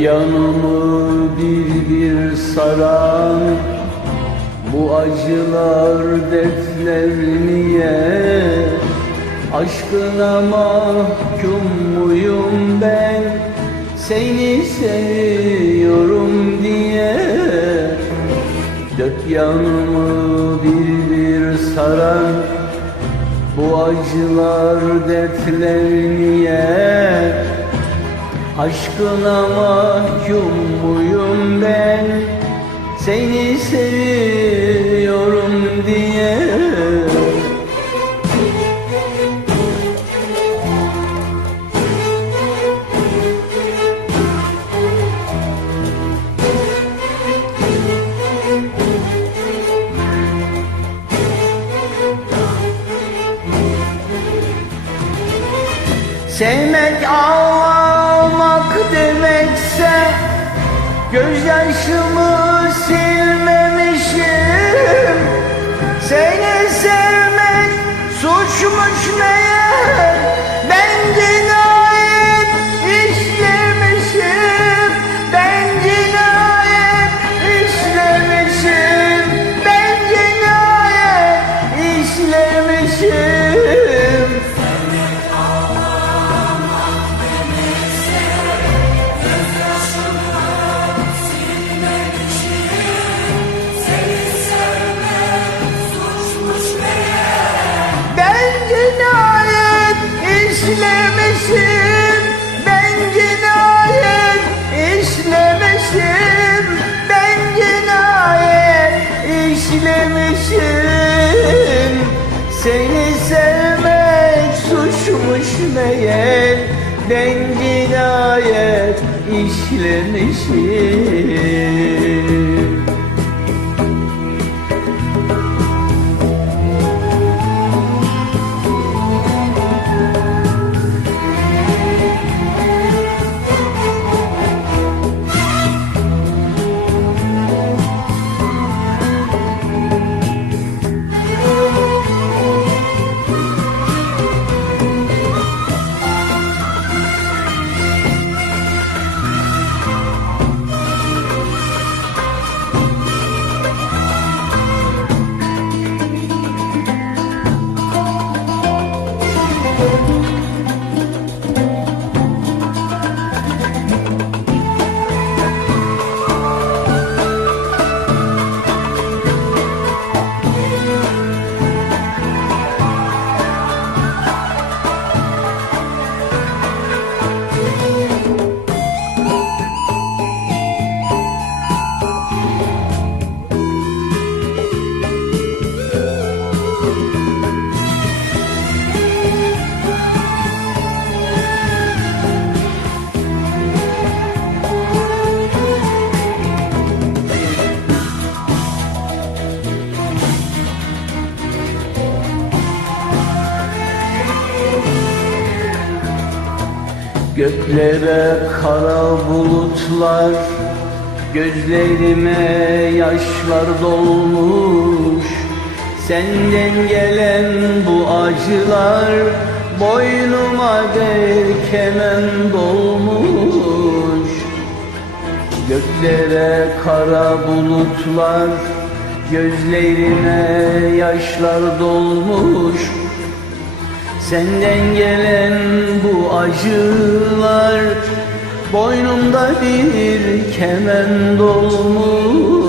Yanımı bir bir saran Bu acılar dertler niye Aşkına mahkum muyum ben? Seni seviyorum diye. Dört yanımı bir bir saran Bu acılar dertler niye Aşkına mahkum muyum ben? Seni seviyorum diye. Sevmek ağlamak Gözyaşımı silmemişim. Seni meğer Ben cinayet işlemişim Göklere kara bulutlar Gözlerime yaşlar dolmuş. Senden gelen bu acılar Boynuma dek hemen dolmuş. Göklere kara bulutlar Gözlerime yaşlar dolmuş Senden gelen bu acılar Boynumda bir kemen dolmuş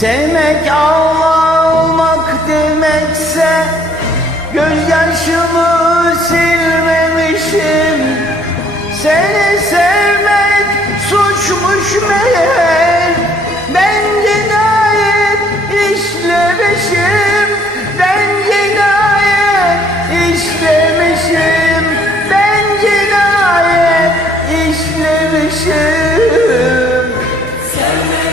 Sevmek ağlamak demekse Gözyaşımı silmemişim. Seni sevmek suçmuş meğer. Ben cinayet işlemişim. Ben cinayet işlemişim. Ben cinayet işlemişim. Seni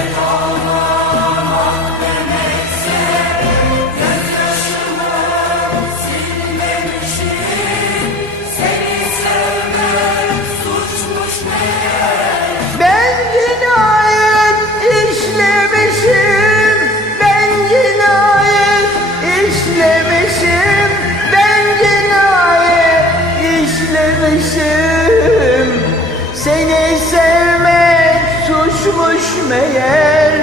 suçmuş meğer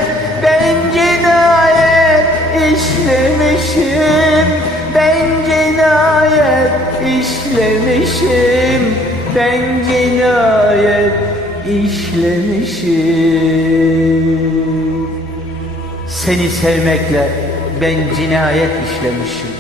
Ben cinayet işlemişim. Ben cinayet işlemişim. Ben cinayet işlemişim. Seni sevmekle ben cinayet işlemişim